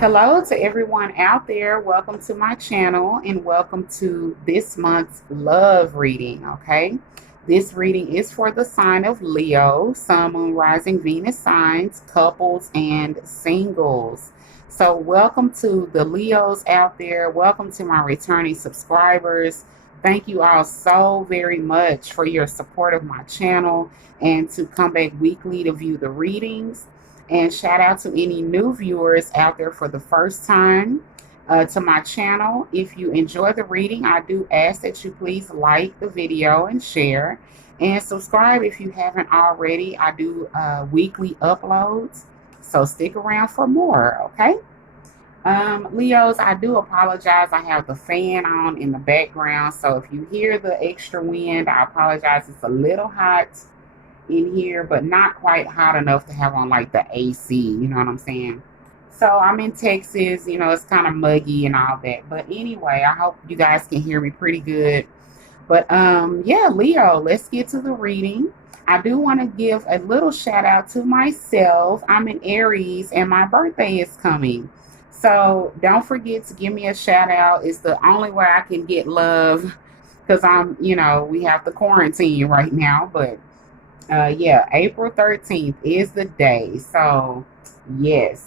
Hello to everyone out there. Welcome to my channel and welcome to this month's love reading. Okay, this reading is for the sign of Leo, Sun, Moon, Rising, Venus signs, couples, and singles. So, welcome to the Leos out there. Welcome to my returning subscribers. Thank you all so very much for your support of my channel and to come back weekly to view the readings. And shout out to any new viewers out there for the first time to my channel. If you enjoy the reading, I do ask that you please like the video and share. And subscribe if you haven't already. I do weekly uploads. So stick around for more, okay? Leos, I do apologize. I have the fan on in the background. So if you hear the extra wind, I apologize. It's a little hot in here, but not quite hot enough to have on like the AC, you know what I'm saying? So I'm in Texas, it's kind of muggy and all that. But anyway, I hope you guys can hear me pretty good. But yeah, Leo, let's get to the reading. I do want to give a little shout out to myself. I'm in Aries and my birthday is coming. So don't forget to give me a shout out. It's the only way I can get love because we have the quarantine right now, but yeah, April 13th is the day. So, yes,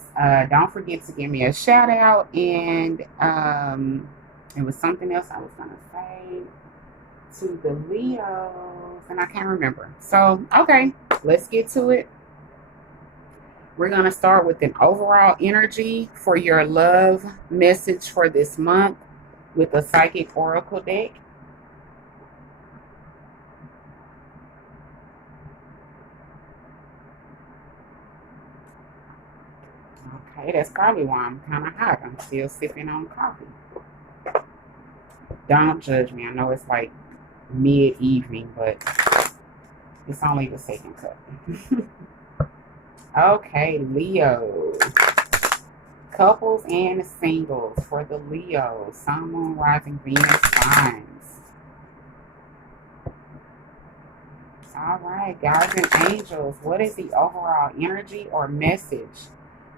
don't forget to give me a shout out. And it was something else I was going to say to the Leos, and I can't remember. So, okay, let's get to it. We're going to start with an overall energy for your love message for this month with a psychic oracle deck. Okay, that's probably why I'm kind of hot. I'm still sipping on coffee. Don't judge me. I know it's like mid-evening, but it's only the second cup. Okay, Leo. Couples and singles for the Leo. Sun, Moon, Rising, Venus signs. All right, guys and angels. What is the overall energy or message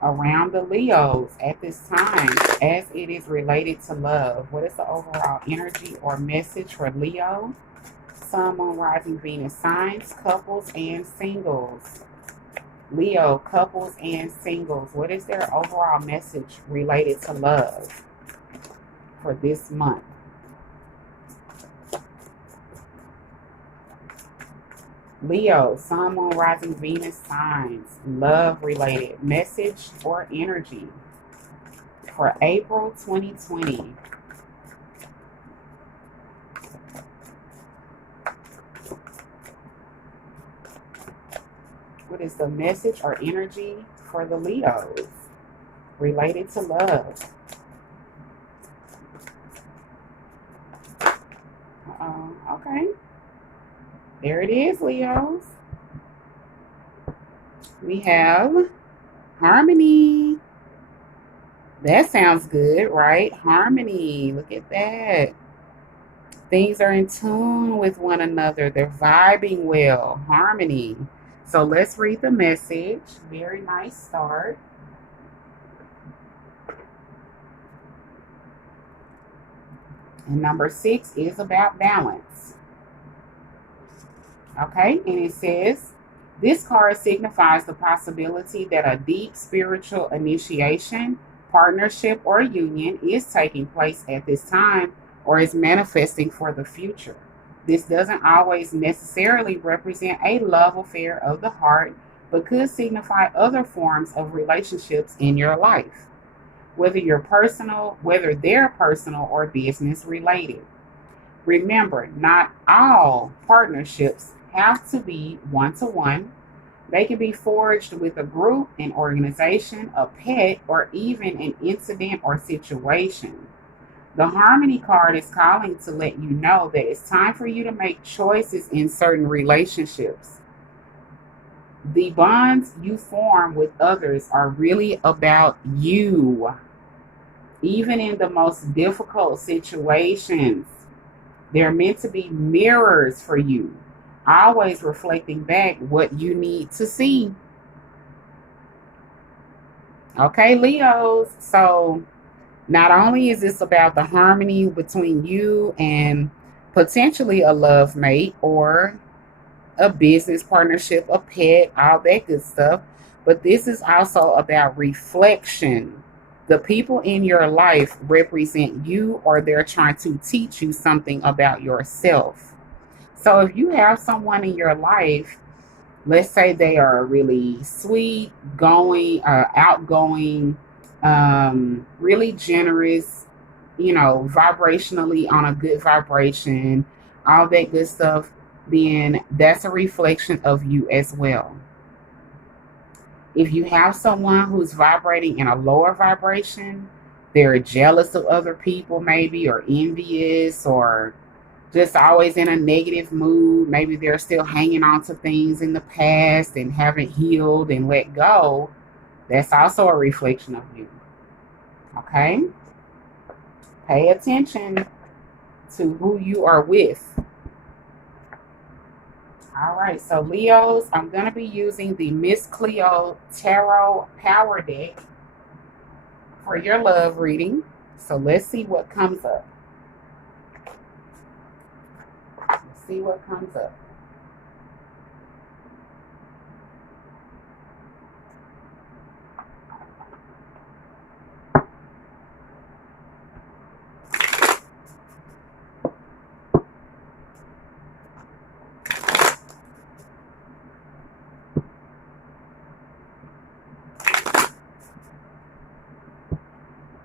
around the Leos at this time as it is related to love? What is the overall energy or message for Leo, Sun, Moon, Rising, Venus signs, couples, and singles? Leo, couples, and singles. What is their overall message related to love for this month? Leo, Sun, Moon, Rising, Venus signs, love related message or energy for April 2020. What is the message or energy for the Leos related to love? Okay. There it is, Leos. We have harmony. That sounds good, right? Harmony. Look at that. Things are in tune with one another. They're vibing well. Harmony. So let's read the message. Very nice start. And number 6 is about balance. Okay, and it says, this card signifies the possibility that a deep spiritual initiation, partnership, or union is taking place at this time or is manifesting for the future. This doesn't always necessarily represent a love affair of the heart, but could signify other forms of relationships in your life, whether they're personal or business related. Remember, not all partnerships have to be one-to-one. They can be forged with a group, an organization, a pet, or even an incident or situation. The Harmony card is calling to let you know that it's time for you to make choices in certain relationships. The bonds you form with others are really about you. Even in the most difficult situations, they're meant to be mirrors for you, always reflecting back what you need to see. Okay, Leos. So not only is this about the harmony between you and potentially a love mate or a business partnership, a pet, all that good stuff, but this is also about reflection. The people in your life represent you, or they're trying to teach you something about yourself. So if you have someone in your life, let's say they are really sweet, outgoing, really generous, vibrationally on a good vibration, all that good stuff, then that's a reflection of you as well. If you have someone who's vibrating in a lower vibration, they're jealous of other people, maybe, or envious, or just always in a negative mood. Maybe they're still hanging on to things in the past and haven't healed and let go. That's also a reflection of you. Okay? Pay attention to who you are with. All right, so Leos, I'm going to be using the Miss Cleo Tarot Power Deck for your love reading. So let's see what comes up. Let's see what comes up.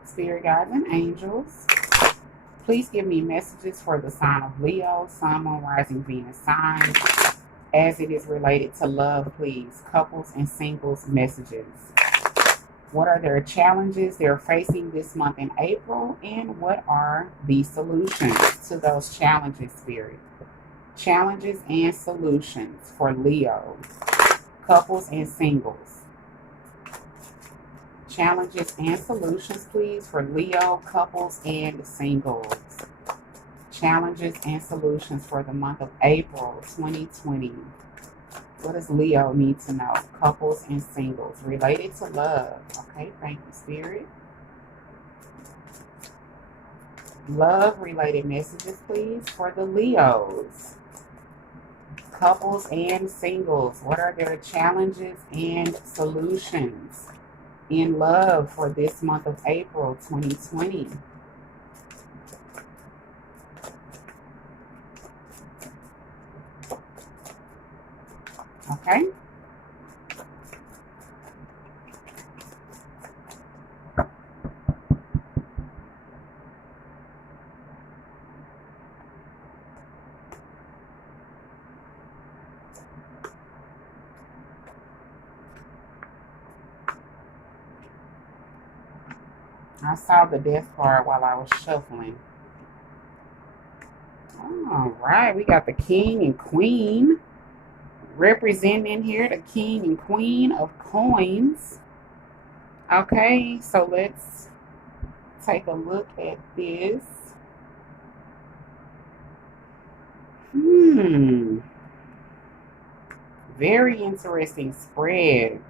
Spirit guides and angels, please give me messages for the sign of Leo, Sun, Moon, Rising, Venus sign, as it is related to love, please. Couples and singles messages. What are their challenges they're facing this month in April, and what are the solutions to those challenges, Spirit? Challenges and solutions for Leo, couples and singles. Challenges and solutions, please, for Leo, couples, and singles. Challenges and solutions for the month of April 2020. What does Leo need to know? Couples and singles related to love. Okay, thank you, Spirit. Love related messages, please, for the Leos. Couples and singles. What are their challenges and solutions in love for this month of April 2020? Okay. I saw the death card while I was shuffling. All right, we got the king and queen representing here, the king and queen of coins. Okay, so let's take a look at this. Very interesting spread.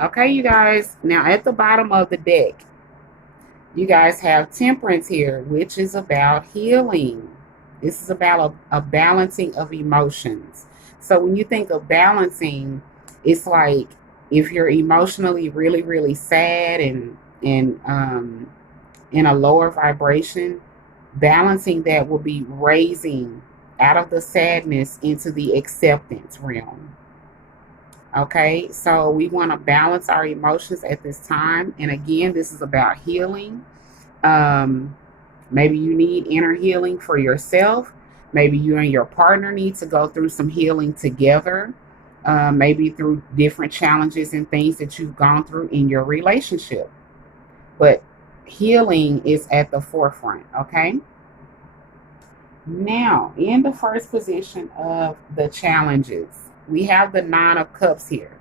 Okay, you guys, now at the bottom of the deck, you guys have temperance here, which is about healing. This is about a balancing of emotions. So when you think of balancing, it's like if you're emotionally really, really sad and in a lower vibration, balancing that will be raising out of the sadness into the acceptance realm. Okay, so we want to balance our emotions at this time. And again, this is about healing. Um, Maybe you need inner healing for yourself. Maybe you and your partner need to go through some healing together. Maybe through different challenges and things that you've gone through in your relationship. But healing is at the forefront, okay? Now, in the first position of the challenges, we have the Nine of Cups here.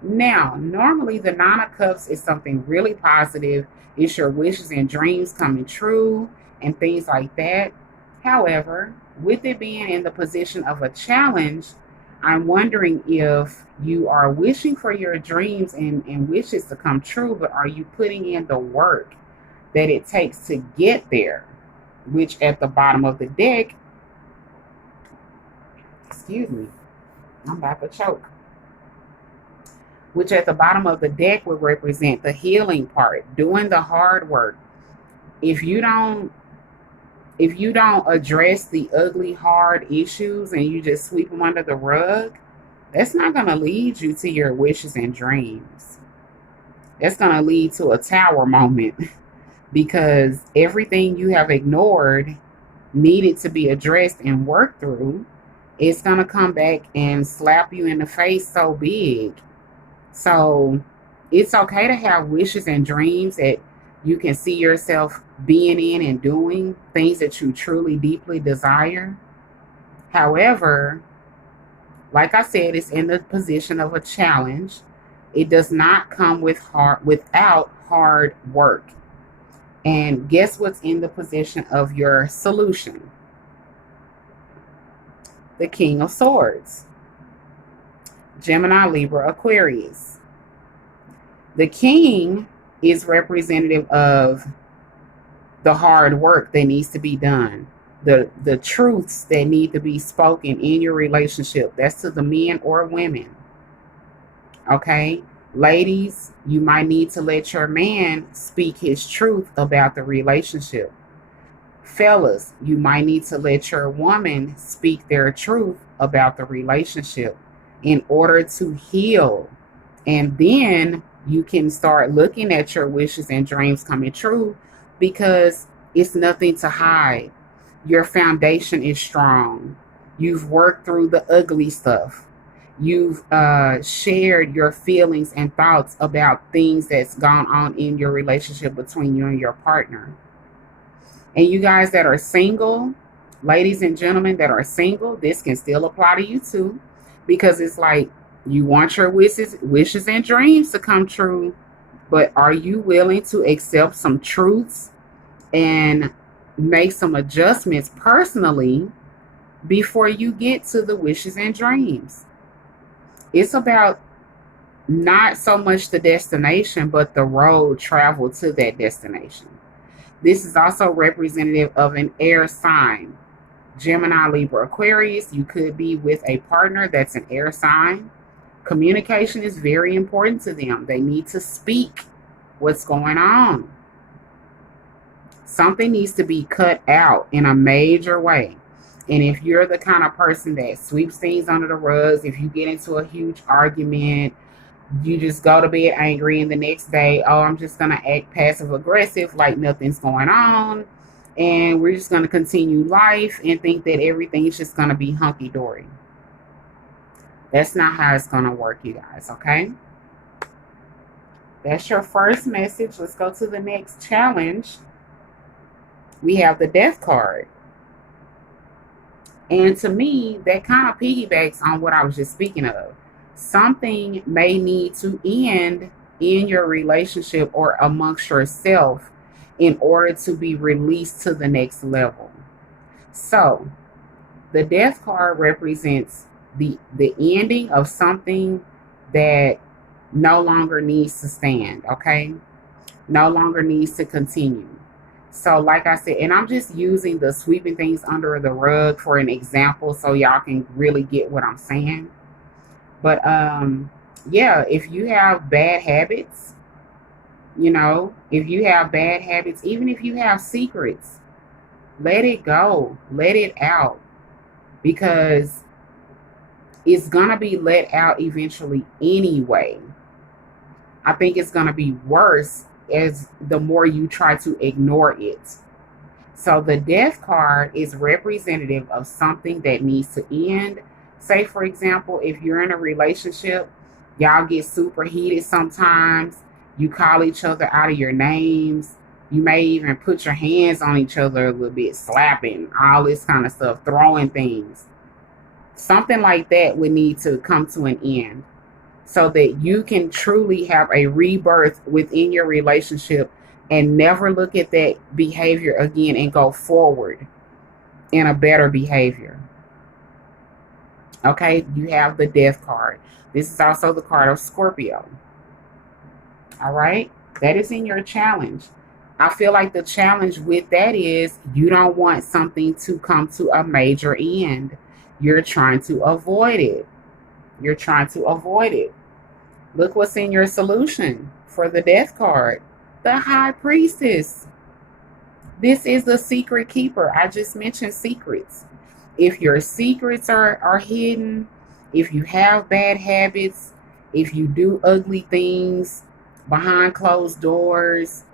Now, normally the Nine of Cups is something really positive. It's your wishes and dreams coming true and things like that. However, with it being in the position of a challenge, I'm wondering if you are wishing for your dreams and wishes to come true, but are you putting in the work that it takes to get there? Which at the bottom of the deck, excuse me, I'm about to choke. Which at the bottom of the deck would represent the healing part, doing the hard work. If you don't address the ugly, hard issues and you just sweep them under the rug, that's not going to lead you to your wishes and dreams. That's going to lead to a tower moment because everything you have ignored needed to be addressed and worked through. It's going to come back and slap you in the face so big. So it's okay to have wishes and dreams that you can see yourself being in and doing things that you truly deeply desire. However, like I said, it's in the position of a challenge. It does not come without hard work. And guess what's in the position of your solution? The King of Swords. Gemini, Libra, Aquarius. The King is representative of the hard work that needs to be done, the truths that need to be spoken in your relationship. That's to the men or women. Okay? Ladies, you might need to let your man speak his truth about the relationship. Fellas, you might need to let your woman speak their truth about the relationship in order to heal. And then you can start looking at your wishes and dreams coming true because it's nothing to hide. Your foundation is strong. You've worked through the ugly stuff. You've shared your feelings and thoughts about things that's gone on in your relationship between you and your partner. And you guys that are single, ladies and gentlemen that are single, this can still apply to you too, because it's like you want your wishes and dreams to come true, but are you willing to accept some truths and make some adjustments personally before you get to the wishes and dreams? It's about not so much the destination, but the road traveled to that destination. This is also representative of an air sign. Gemini, Libra, Aquarius. You could be with a partner that's an air sign. Communication is very important to them. They need to speak what's going on. Something needs to be cut out in a major way. And if you're the kind of person that sweeps things under the rugs, if you get into a huge argument, you just go to bed angry, and the next day, oh, I'm just going to act passive aggressive like nothing's going on, and we're just going to continue life and think that everything's just going to be hunky-dory. That's not how it's going to work, you guys, okay? That's your first message. Let's go to the next challenge. We have the Death card. And to me, that kind of piggybacks on what I was just speaking of. Something may need to end in your relationship or amongst yourself in order to be released to the next level. So, the Death card represents the ending of something that no longer needs to stand, okay? No longer needs to continue. So like I said, and I'm just using the sweeping things under the rug for an example so y'all can really get what I'm saying. But yeah, if you have bad habits, if you have bad habits, even if you have secrets, let it go, let it out, because it's going to be let out eventually anyway. I think it's going to be worse as the more you try to ignore it. So the Death card is representative of something that needs to end. Say, for example, if you're in a relationship, y'all get super heated sometimes. You call each other out of your names. You may even put your hands on each other a little bit, slapping, all this kind of stuff, throwing things. Something like that would need to come to an end so that you can truly have a rebirth within your relationship and never look at that behavior again and go forward. in a better behavior. Okay, you have the death card. This is also the card of Scorpio. All right, that is in your challenge. I feel like the challenge with that is you don't want something to come to a major end. You're trying to avoid it. You're trying to avoid it. Look what's in your solution for the death card. The High Priestess. This is the secret keeper. I just mentioned secrets. If your secrets are hidden, if you have bad habits, if you do ugly things behind closed doors,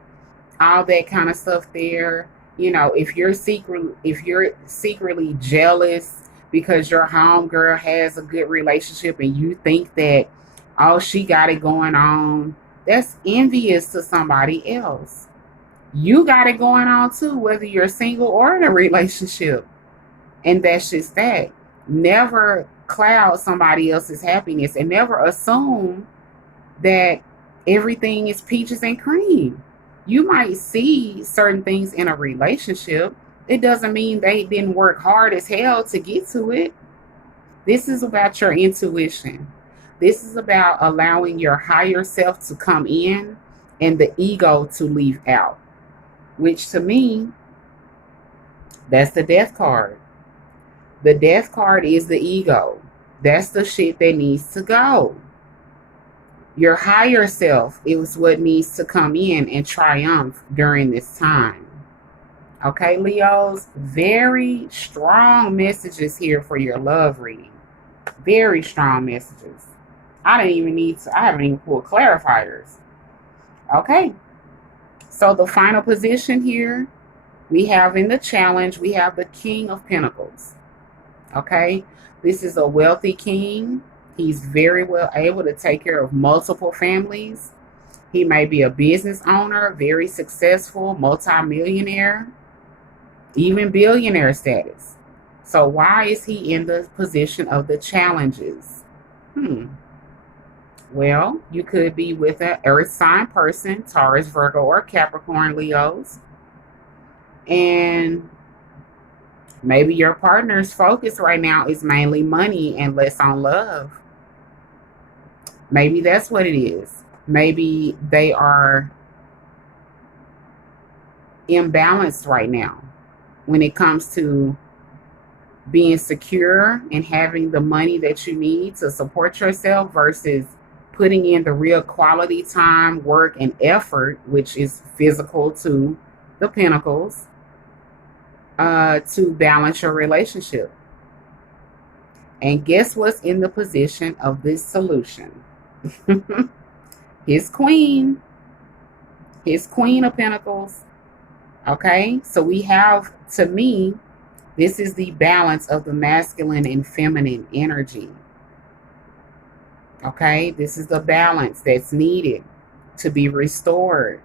all that kind of stuff there, if you're secretly jealous because your homegirl has a good relationship and you think that, oh, she got it going on, that's envious to somebody else. You got it going on too, whether you're single or in a relationship. And that's just that. Never cloud somebody else's happiness and never assume that everything is peaches and cream. You might see certain things in a relationship. It doesn't mean they didn't work hard as hell to get to it. This is about your intuition. This is about allowing your higher self to come in and the ego to leave out, which to me, that's the death card. The death card is the ego. That's the shit that needs to go. Your higher self is what needs to come in and triumph during this time. Okay, Leos, very strong messages here for your love reading. Very strong messages. I haven't even pulled clarifiers. Okay, so the final position here, we have in the challenge, we have the King of Pentacles. Okay, this is a wealthy king. He's very well able to take care of multiple families. He may be a business owner, very successful, multimillionaire, even billionaire status. So why is he in the position of the challenges? Well, you could be with an earth sign person, Taurus, Virgo, or Capricorn, Leos. And maybe your partner's focus right now is mainly money and less on love. Maybe that's what it is. Maybe they are imbalanced right now when it comes to being secure and having the money that you need to support yourself versus putting in the real quality time, work, and effort, which is physical to the pentacles, to balance your relationship. And guess what's in the position of this solution? His queen of pentacles. Okay, so we have, to me, this is the balance of the masculine and feminine energy. Okay, this is the balance that's needed to be restored.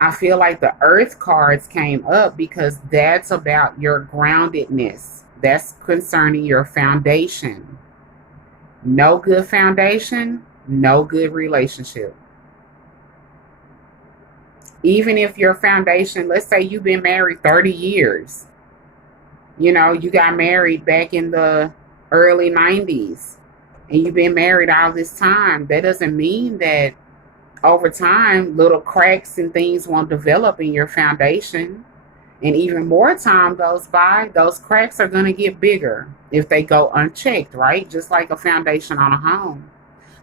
I feel like the earth cards came up because that's about your groundedness. That's concerning your foundation. No good foundation, no good relationship. Even if your foundation, let's say you've been married 30 years. You got married back in the early 90s and you've been married all this time. That doesn't mean that over time, little cracks and things won't develop in your foundation. And even more time goes by, those cracks are going to get bigger if they go unchecked, right? Just like a foundation on a home.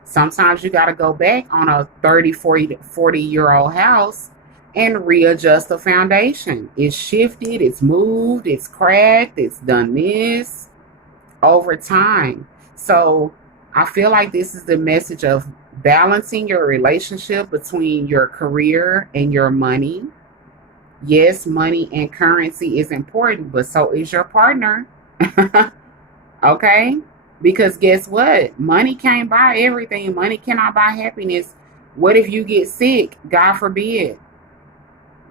Sometimes you got to go back on a 30, 40-year-old house and readjust the foundation. It's shifted, it's moved, it's cracked, it's done this over time. So I feel like this is the message of balancing your relationship between your career and your money. Yes, money and currency is important, but so is your partner. Okay? Because guess what? Money can't buy everything. Money cannot buy happiness. What if you get sick? God forbid.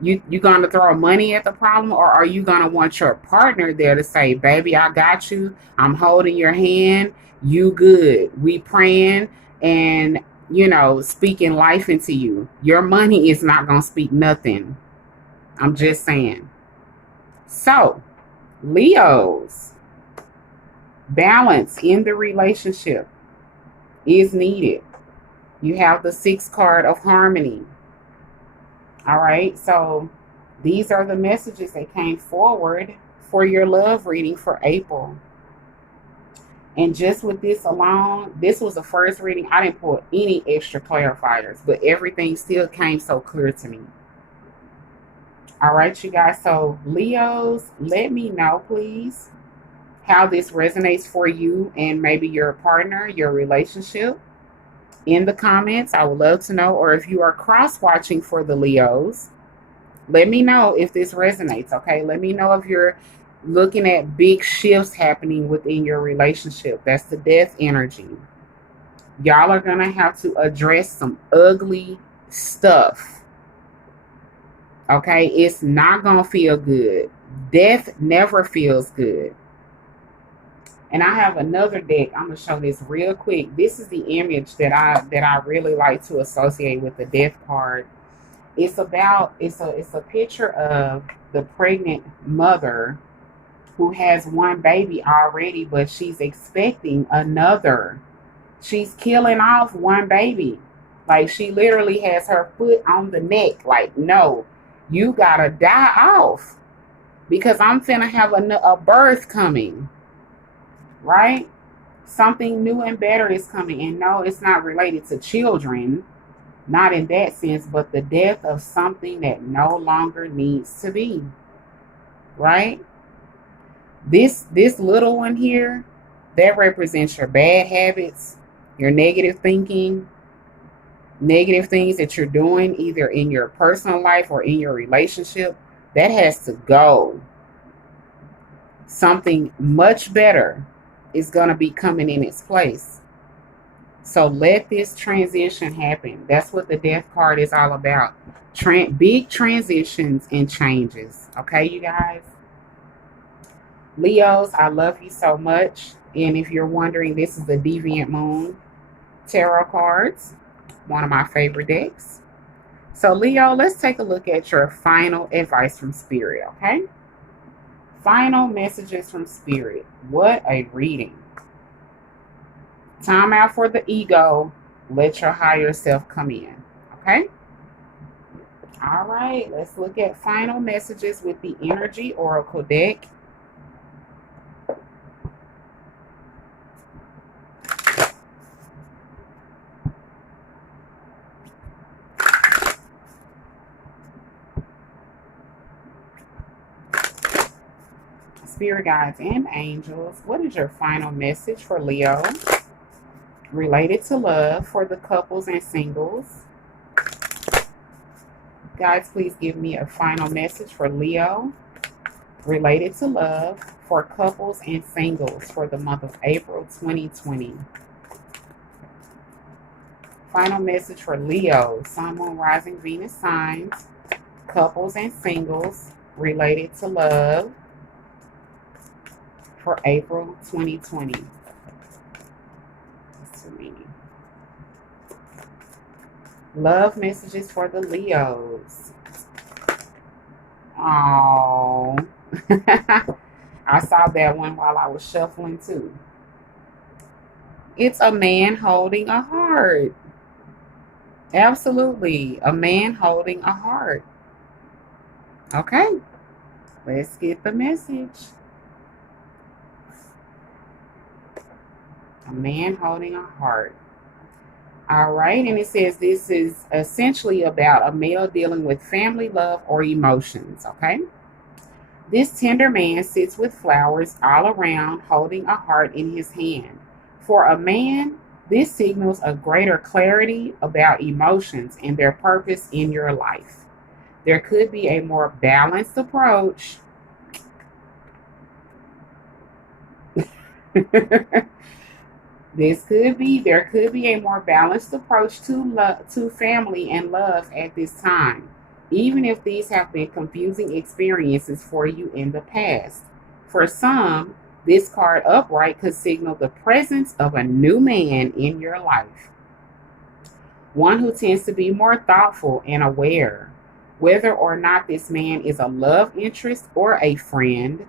You going to throw money at the problem, or are you going to want your partner there to say, baby, I got you. I'm holding your hand. You good. We praying and, speaking life into you. Your money is not going to speak nothing. I'm just saying. So, Leos, balance in the relationship is needed. You have the 6th card of harmony. All right, so these are the messages that came forward for your love reading for April. And just with this alone, this was the first reading. I didn't pull any extra clarifiers, but everything still came so clear to me. All right, you guys. So Leos, let me know, please, how this resonates for you and maybe your partner, your relationship in the comments. I would love to know. Or if you are cross-watching for the Leos, let me know if this resonates, okay? Let me know if you're looking at big shifts happening within your relationship. That's the death energy. Y'all are going to have to address some ugly stuff, okay? It's not going to feel good. Death never feels good. And I have another deck. I'm going to show this real quick. This is the image that I really like to associate with the death card. It's a picture of the pregnant mother who has one baby already, but she's expecting another. She's killing off one baby. Like, she literally has her foot on the neck. Like, no, you gotta die off because I'm finna have a birth coming, right? Something new and better is coming. And no, it's not related to children. Not in that sense, but the death of something that no longer needs to be, right? This little one here, that represents your bad habits, your negative thinking, negative things that you're doing either in your personal life or in your relationship. That has to go. Something much better is going to be coming in its place. So let this transition happen. That's what the death card is all about. Big transitions and changes. Okay, you guys? Leos, I love you so much. And if you're wondering, this is the Deviant Moon Tarot cards. One of my favorite decks. So Leo, let's take a look at your final advice from Spirit, okay? Final messages from Spirit. What a reading. Time out for the ego. Let your higher self come in, okay? All right, let's look at final messages with the Energy Oracle deck. Spirit guides and angels, what is your final message for Leo related to love for the couples and singles? Guys, please give me a final message for Leo related to love for couples and singles for the month of April 2020. Final message for Leo, Sun, Moon, Rising, Venus signs, couples and singles related to love for April 2020. That's too many. Love messages for the Leos. Oh, I saw that one while I was shuffling too. It's a man holding a heart. Absolutely, a man holding a heart. Okay, let's get the message. A man holding a heart. All right, and it says this is essentially about a male dealing with family, love, or emotions, okay? This tender man sits with flowers all around, holding a heart in his hand. For a man, this signals a greater clarity about emotions and their purpose in your life. There could be a more balanced approach there could be a more balanced approach to family and love at this time, even if these have been confusing experiences for you in the past. For some, this card upright could signal the presence of a new man in your life, one who tends to be more thoughtful and aware. Whether or not this man is a love interest or a friend,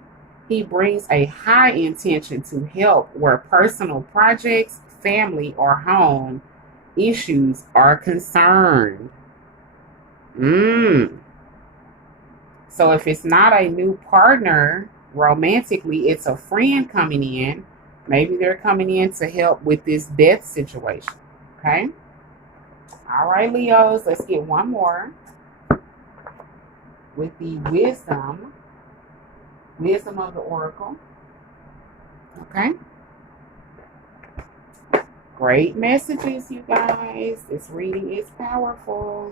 he brings a high intention to help where personal projects, family, or home issues are concerned. So if it's not a new partner romantically, it's a friend coming in. Maybe they're coming in to help with this death situation. Okay. All right, Leos, let's get one more with the wisdom of the oracle. Okay. Great messages, you guys. This reading is powerful.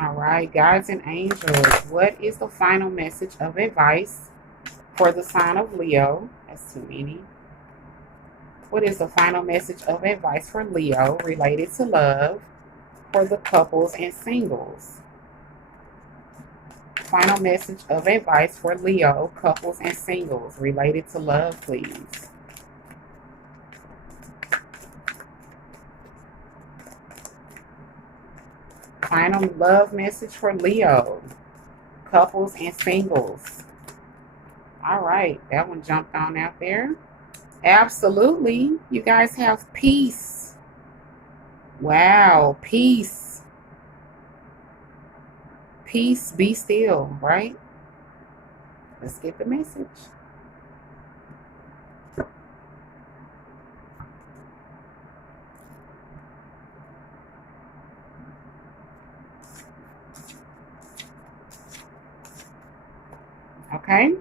All right, guides and angels, what is the final message of advice for the sign of Leo? That's too many. What is the final message of advice for Leo related to love for the couples and singles? Final message of advice for Leo, couples and singles related to love, please. Final love message for Leo, couples and singles. All right, that one jumped on out there. Absolutely. You guys have peace. Wow, peace. Peace, be still, right? Let's get the message. Okay.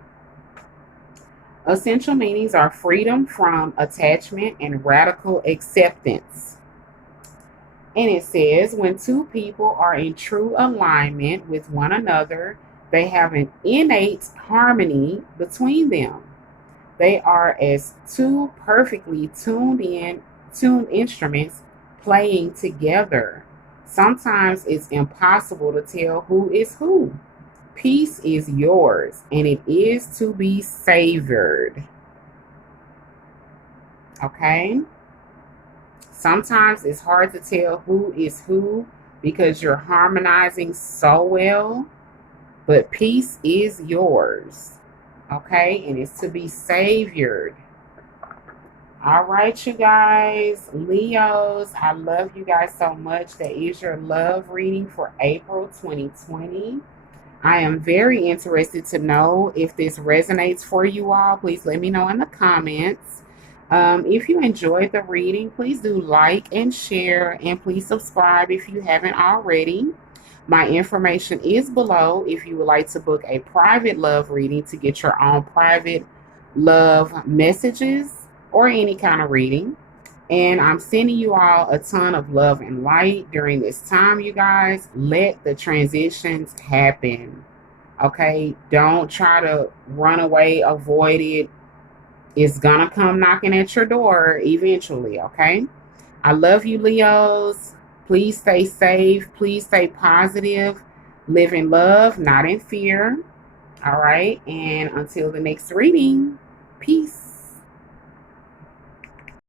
Essential meanings are freedom from attachment and radical acceptance. And it says, when two people are in true alignment with one another, they have an innate harmony between them. They are as two perfectly tuned instruments playing together. Sometimes it's impossible to tell who is who. Peace is yours, and it is to be savored. Okay? Sometimes it's hard to tell who is who because you're harmonizing so well, but peace is yours. Okay? And it's to be savored. All right, you guys. Leos, I love you guys so much. That is your love reading for April 2020. I am very interested to know if this resonates for you all. Please let me know in the comments. If you enjoyed the reading, please do like and share, and please subscribe if you haven't already. My information is below if you would like to book a private love reading to get your own private love messages or any kind of reading. And I'm sending you all a ton of love and light during this time, you guys. Let the transitions happen. Okay? Don't try to run away, avoid it. It's gonna come knocking at your door eventually, okay? I love you, Leos. Please stay safe. Please stay positive. Live in love, not in fear. All right? And until the next reading, peace.